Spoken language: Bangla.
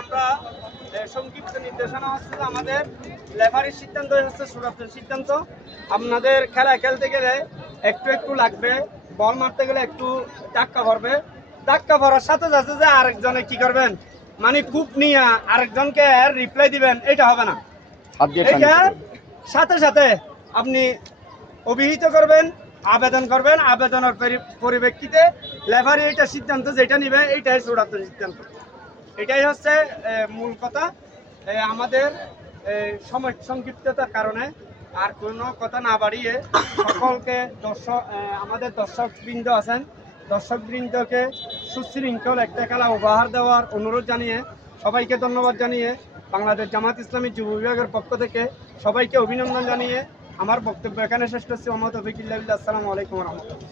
আমরা সংক্ষিপ্ত নির্দেশনা হচ্ছে আমাদের লেফারির সিদ্ধান্ত হচ্ছে সুরাতের সিদ্ধান্ত। আপনাদের খেলা খেলতে গেলে একটু লাগবে, বল মারতে গেলে একটু ধাক্কা পড়বে। ধাক্কা পড়ার সাথে সাথে যে আরেকজনে কি করবেন, মানে কূপ নিয়ে আরেকজনকে রিপ্লাই দিবেন, এটা হবে না। এটা সাথে সাথে আপনি অভিহিত করবেন, আবেদন করবেন, আবেদনের পরিপ্রেক্ষিতে লেফারি এটা সিদ্ধান্ত যেটা নিবে এইটাই চূড়ান্ত সিদ্ধান্ত। এটাই হচ্ছে মূল কথা। আমাদের সময় সংক্ষিপ্ততার কারণে আর কোনো কথা না বাড়িয়ে সকলকে আমাদের দর্শকবৃন্দ আছেন, দর্শকবৃন্দকে সুশৃঙ্খল একটা খেলা উপহার দেওয়ার অনুরোধ জানিয়ে সবাইকে ধন্যবাদ জানিয়ে বাংলাদেশ জামাত ইসলামী যুব বিভাগের পক্ষ থেকে সবাইকে অভিনন্দন জানিয়ে আমার বক্তব্য এখানে শেষ করছি। মোহাম্মদ তৌফিকুল্লাহ। আসসালামু আলাইকুম ওয়া রাহমাতুল্লাহ।